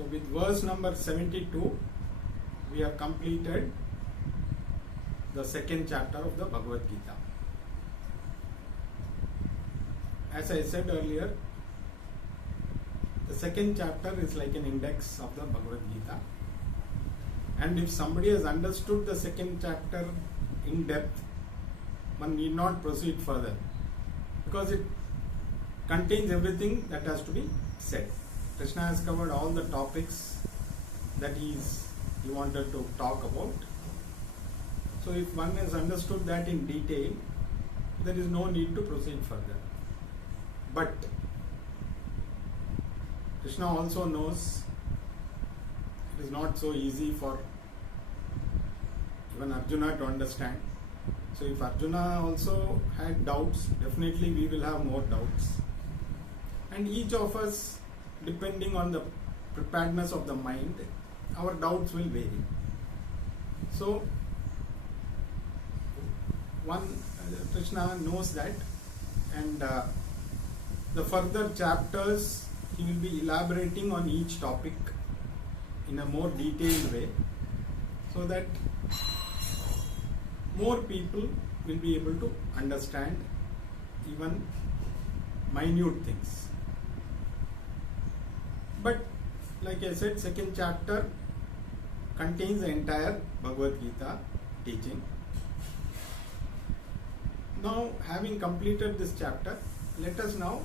So with verse number 72, we have completed the second chapter of the Bhagavad Gita. As I said earlier, the second chapter is like an index of the Bhagavad Gita. And if somebody has understood the second chapter in depth, one need not proceed further, because it contains everything that has to be said. Krishna has covered all the topics that he wanted to talk about. So if one has understood that in detail, there is no need to proceed further. But Krishna also knows it is not so easy for even Arjuna to understand. So if Arjuna also had doubts, definitely we will have more doubts. And each of us, depending on the preparedness of the mind, our doubts will vary. So Krishna knows that, and the further chapters he will be elaborating on each topic in a more detailed way, so that more people will be able to understand even minute things. But like I said, second chapter contains the entire Bhagavad Gita teaching. Now, having completed this chapter, let us now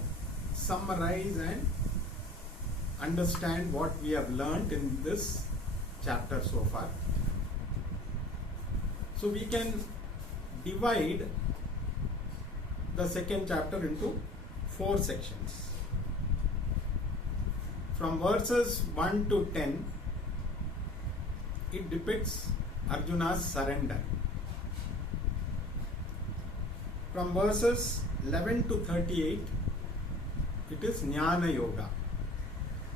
summarize and understand what we have learnt in this chapter so far. So we can divide the second chapter into 4 sections. From verses 1 to 10, it depicts Arjuna's surrender. From verses 11 to 38, it is Jnana Yoga.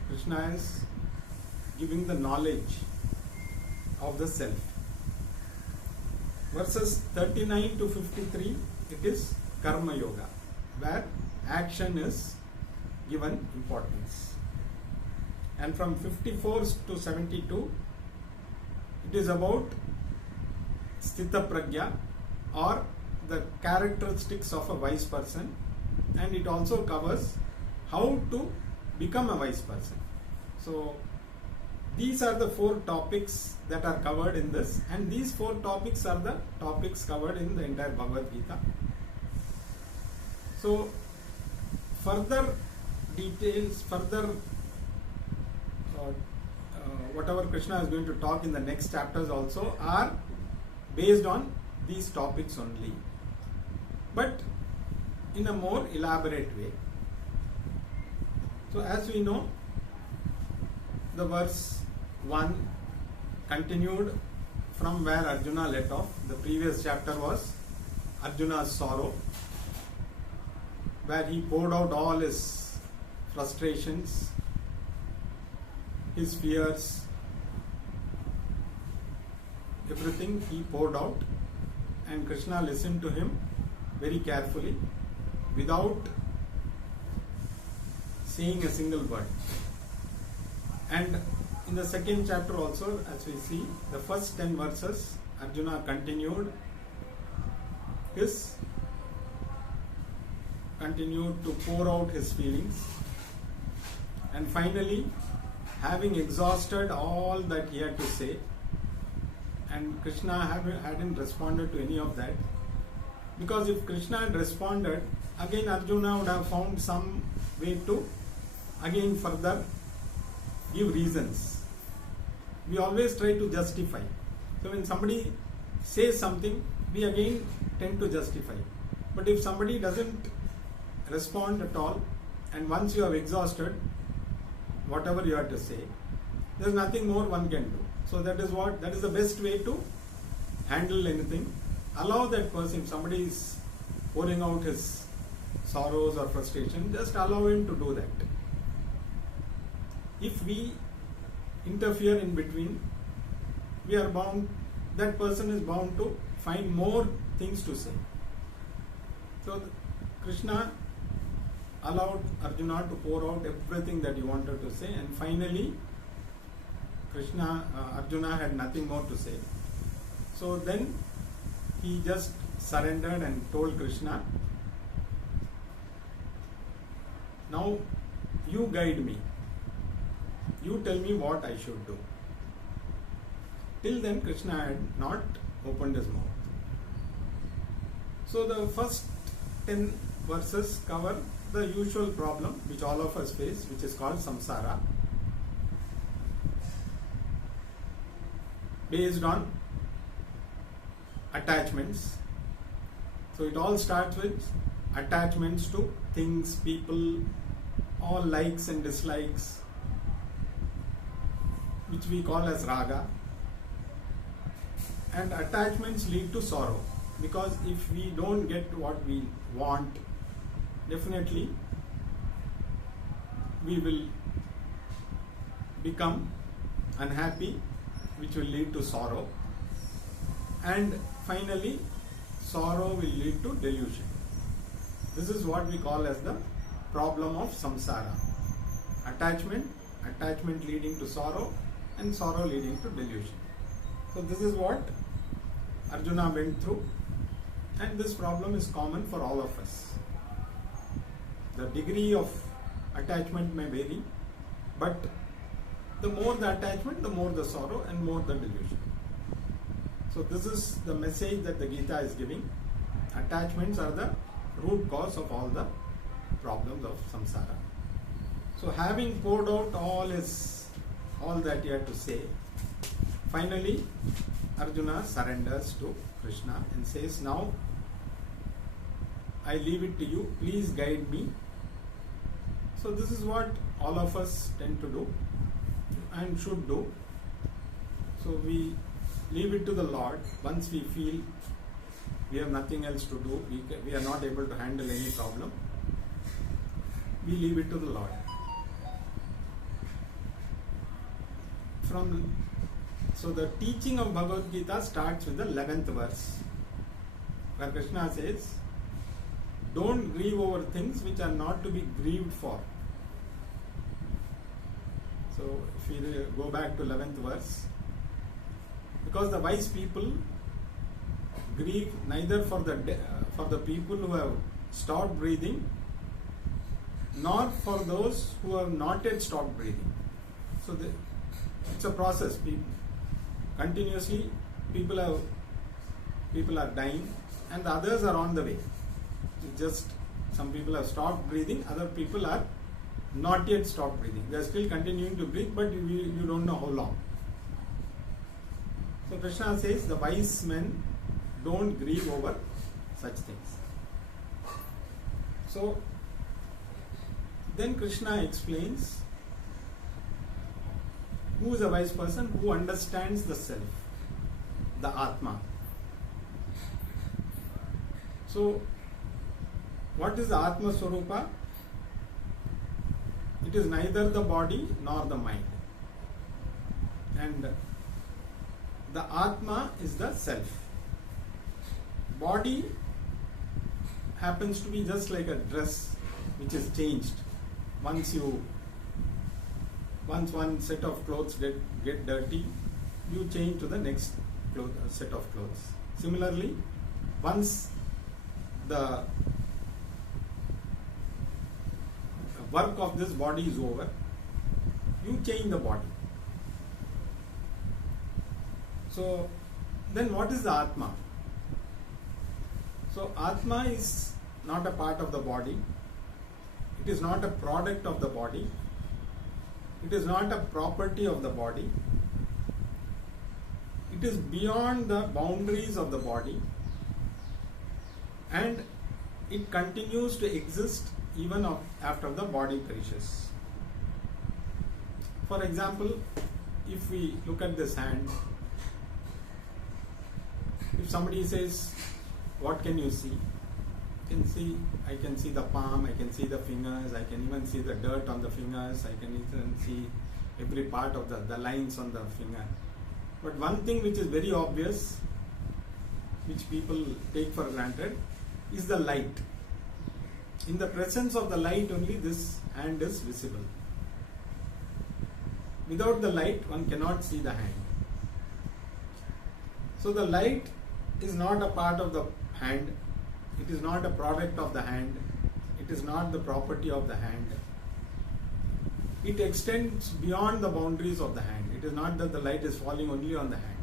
Krishna is giving the knowledge of the self. Verses 39 to 53, it is Karma Yoga, where action is given importance. And from 54 to 72, it is about Sthita Prajna, or the characteristics of a wise person, and it also covers how to become a wise person. So these are the 4 topics that are covered in this, and these 4 topics are the topics covered in the entire Bhagavad Gita. So further details, whatever Krishna is going to talk in the next chapters also are based on these topics only, but in a more elaborate way. So as we know, the verse 1 continued from where Arjuna left off. The previous chapter was Arjuna's sorrow, where he poured out all his frustrations, his fears, everything he poured out, and Krishna listened to him very carefully without saying a single word. And in the second chapter also, as we see, the first 10 verses, Arjuna continued to pour out his feelings, and finally, having exhausted all that he had to say, and Krishna hadn't responded to any of that, because if Krishna had responded, again Arjuna would have found some way to again further give reasons. We always try to justify. So when somebody says something, we again tend to justify. But if somebody doesn't respond at all, and once you have exhausted whatever you have to say, there is nothing more one can do. So that is the best way to handle anything. Allow that person, if somebody is pouring out his sorrows or frustration, just allow him to do that. If we interfere in between, we are bound, that person is bound to find more things to say. So Krishna allowed Arjuna to pour out everything that he wanted to say, and finally Arjuna had nothing more to say. So then he just surrendered and told Krishna, now you guide me. You tell me what I should do. Till then Krishna had not opened his mouth. So the first 10 verses cover the usual problem which all of us face, which is called samsara, based on attachments. So it all starts with attachments to things, people, all likes and dislikes, which we call as raga. And attachments lead to sorrow, because if we don't get what we want, definitely we will become unhappy, which will lead to sorrow, and finally sorrow will lead to delusion. This is what we call as the problem of samsara. Attachment leading to sorrow, and sorrow leading to delusion. So this is what Arjuna went through, and this problem is common for all of us. The degree of attachment may vary, but the more the attachment, the more the sorrow and more the delusion. So this is the message that the Gita is giving. Attachments are the root cause of all the problems of samsara. So having poured out all that he had to say, finally Arjuna surrenders to Krishna and says, now I leave it to you, please guide me. So this is what all of us tend to do and should do. So we leave it to the Lord. Once we feel we have nothing else to do, we are not able to handle any problem, we leave it to the Lord. So the teaching of Bhagavad Gita starts with the 11th verse, where Krishna says, don't grieve over things which are not to be grieved for. So if we go back to 11th verse, because the wise people grieve neither for the people who have stopped breathing, nor for those who have not yet stopped breathing. So it's a process. Continuously people are dying, and the others are on the way. It's just some people have stopped breathing, other people are not yet stopped breathing. They are still continuing to breathe, but you don't know how long. So Krishna says the wise men don't grieve over such things. So then Krishna explains who is a wise person, who understands the self, the Atma. So what is the Atma Swarupa? It is neither the body nor the mind. And the Atma is the self. Body happens to be just like a dress which is changed. Once one set of clothes get dirty, you change to the next set of clothes. Similarly, once the work of this body is over, you change the body. So then what is the Atma? So Atma is not a part of the body. It is not a product of the body. It is not a property of the body. It is beyond the boundaries of the body, and it continues to exist even after the body perishes. For example, if we look at this hand, if somebody says, what can you see? I can see the palm, I can see the fingers, I can even see the dirt on the fingers, I can even see every part of the lines on the finger. But one thing which is very obvious, which people take for granted, is the light. In the presence of the light only this hand is visible. without the light one cannot see the hand. So the light is not a part of the hand, it is not a product of the hand, it is not the property of the hand. It extends beyond the boundaries of the hand. It is not that the light is falling only on the hand.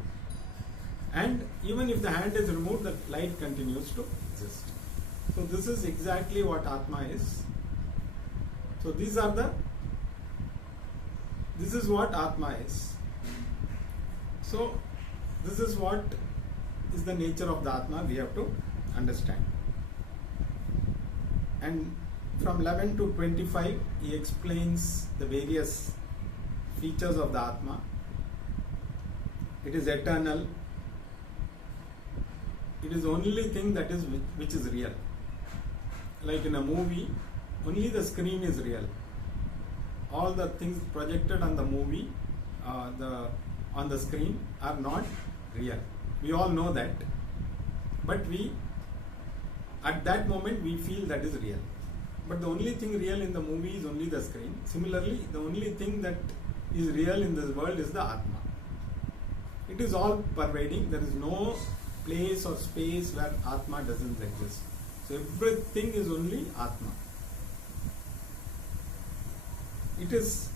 And even if the hand is removed, the light continues to exist. So this is exactly what Atma is. So this is what Atma is. So this is what is the nature of the Atma we have to understand. And from 11 to 25 he explains the various features of the Atma. It is eternal. It is the only thing that is which is real. Like in a movie, only the screen is real. All the things projected on the movie, on the screen are not real. We all know that. But at that moment we feel that is real. But the only thing real in the movie is only the screen. Similarly, the only thing that is real in this world is the Atma. It is all pervading. There is no place or space where Atma doesn't exist. So everything is only Atma. It is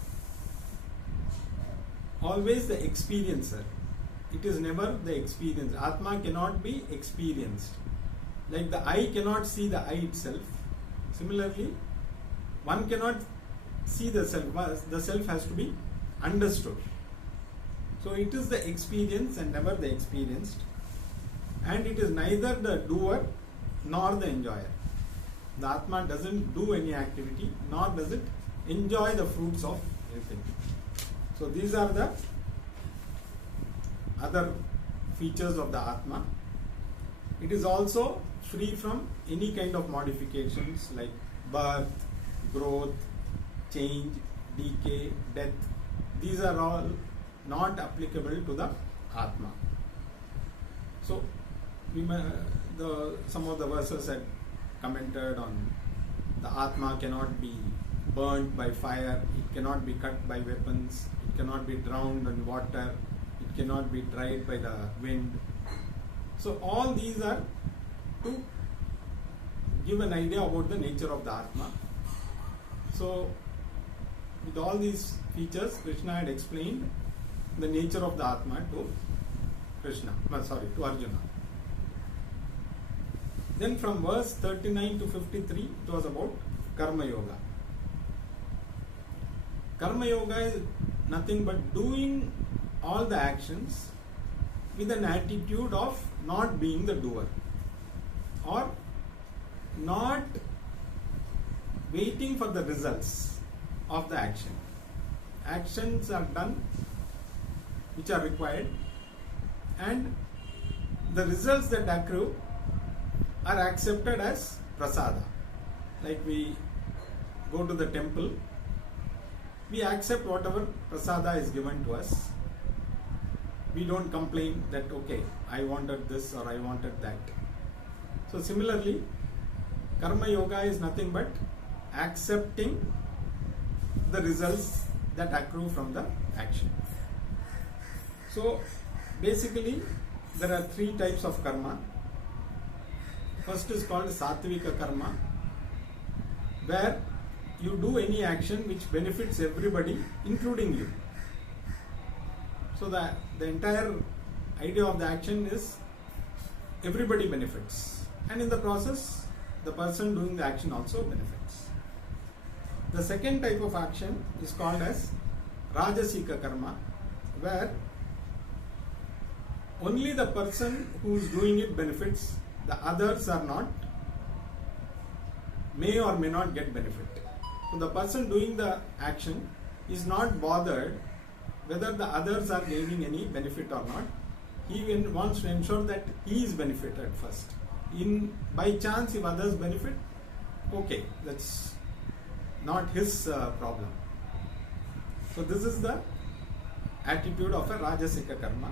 always the experiencer. It is never the experience. Atma cannot be experienced. Like the eye cannot see the eye itself. Similarly, one cannot see the self. The self has to be understood. So it is the experience and never the experienced. And it is neither the doer nor the enjoyer. The Atma doesn't do any activity, nor does it enjoy the fruits of anything. So these are the other features of the Atma. It is also free from any kind of modifications like birth, growth, change, decay, death. These are all not applicable to the Atma. So some of the verses had commented on the Atma cannot be burnt by fire, it cannot be cut by weapons, it cannot be drowned in water, it cannot be dried by the wind. So all these are to give an idea about the nature of the Atma. So with all these features, Krishna had explained the nature of the Atma to Arjuna. Then from verse 39 to 53, it was about Karma Yoga. Karma Yoga is nothing but doing all the actions with an attitude of not being the doer or not waiting for the results of the action. Actions are done which are required, and the results that accrue are accepted as prasada. Like we go to the temple, we accept whatever prasada is given to us. We don't complain that, okay, I wanted this or I wanted that. So similarly, Karma Yoga is nothing but accepting the results that accrue from the action. So basically, there are three types of karma. First is called Sattvika Karma, where you do any action which benefits everybody, including you. So the entire idea of the action is everybody benefits, and in the process the person doing the action also benefits. The second type of action is called as Rajasika Karma, where only the person who is doing it benefits, the others are not, may or may not get benefit. So the person doing the action is not bothered whether the others are gaining any benefit or not. He wants to ensure that he is benefited first. By chance, if others benefit, okay, that's not his problem. So this is the attitude of a Rajasika Karma.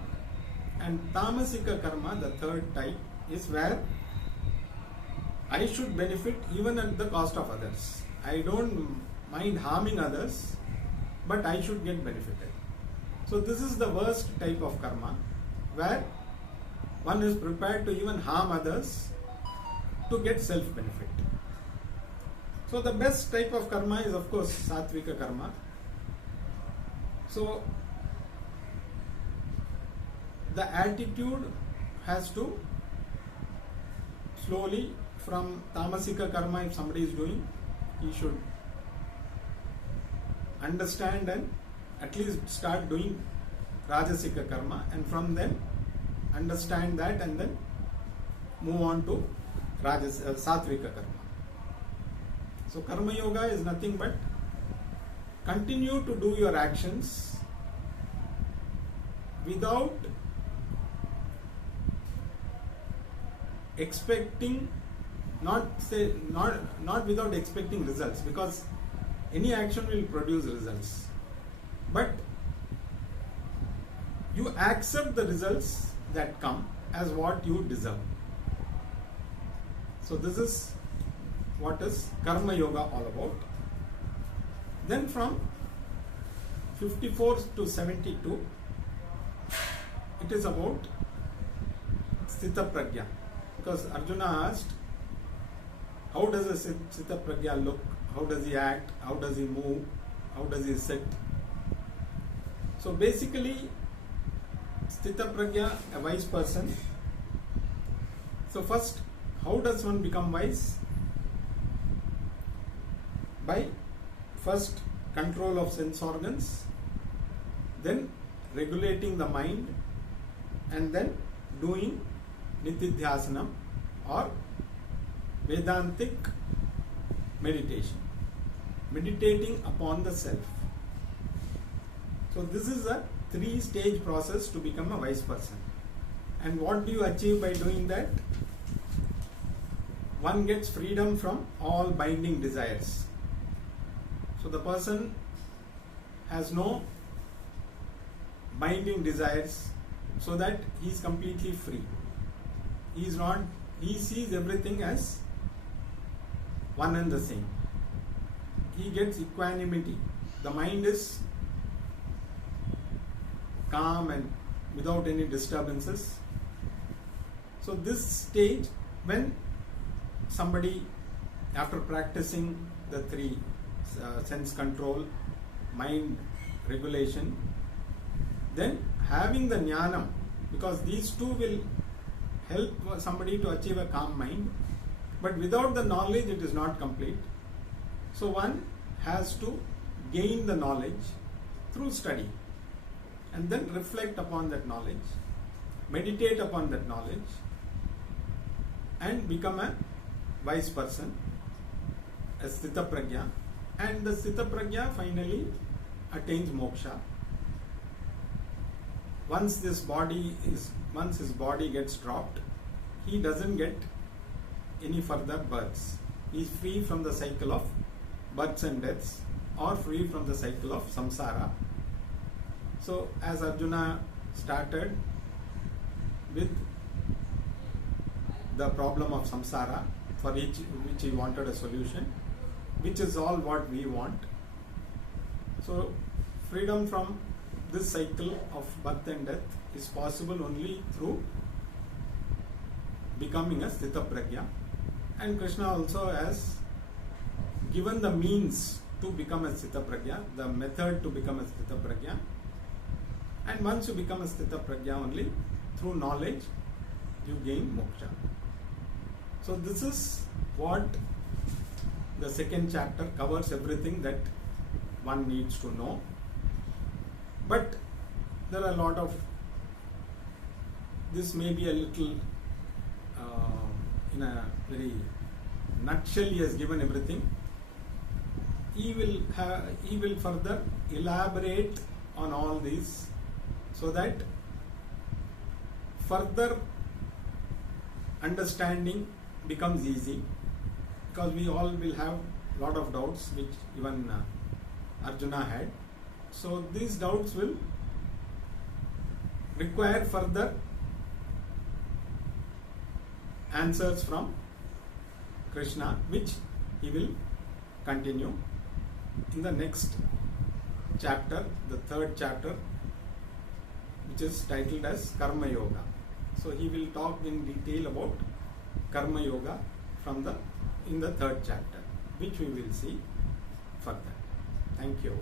And Tamasika Karma, the third type, is where I should benefit even at the cost of others. I don't mind harming others, but I should get benefited. So this is the worst type of karma, where one is prepared to even harm others to get self-benefit. So the best type of karma is, of course, sattvika karma. So the attitude has to slowly, from tamasika karma, if somebody is doing, he should understand and at least start doing rajasika karma, and from then understand that and then move on to sattvika karma. So karma yoga is nothing but continue to do your actions without expecting, not without expecting results, because any action will produce results, but you accept the results that come as what you deserve. So this is what is karma yoga all about. Then from 54 to 72, it is about sthita prajna, because Arjuna asked, how does a sthita prajna look, how does he act, how does he move, how does he sit. So basically, sthita prajna, a wise person. So first, how does one become wise? By first control of sense organs, then regulating the mind, and then doing nitidhyasanam or Vedantic meditation, meditating upon the self. So this is a 3-stage process to become a wise person. And what do you achieve by doing that? One gets freedom from all binding desires. So the person has no binding desires, so that he is completely free. He sees everything as one and the same. He gets equanimity. The mind is calm and without any disturbances. So this stage, when somebody, after practicing the 3 sense control, mind regulation, then having the jnanam, because these 2 will help somebody to achieve a calm mind, but without the knowledge it is not complete. So one has to gain the knowledge through study, and then reflect upon that knowledge, meditate upon that knowledge, and become a wise person, a sthita prajna. And the sthita prajna finally attains moksha. Once his body gets dropped, he doesn't get any further births. He is free from the cycle of births and deaths, or free from the cycle of samsara. So as Arjuna started with the problem of samsara, for which he wanted a solution, which is all what we want. So freedom from this cycle of birth and death is possible only through becoming a sthita prajna. And Krishna also has given the means to become a sthita prajna, the method to become a sthita prajna. And once you become a sthita prajna, only through knowledge you gain moksha. So this is what the 2nd chapter covers, everything that one needs to know. But there are a lot of, this may be a little, in a very nutshell he has given everything. He will further elaborate on all these, so that further understanding becomes easy, because we all will have a lot of doubts, which even Arjuna had. So these doubts will require further answers from Krishna, which he will continue in the next chapter, the 3rd chapter, which is titled as Karma Yoga. So he will talk in detail about Karma Yoga in the third chapter, which we will see further. Thank you.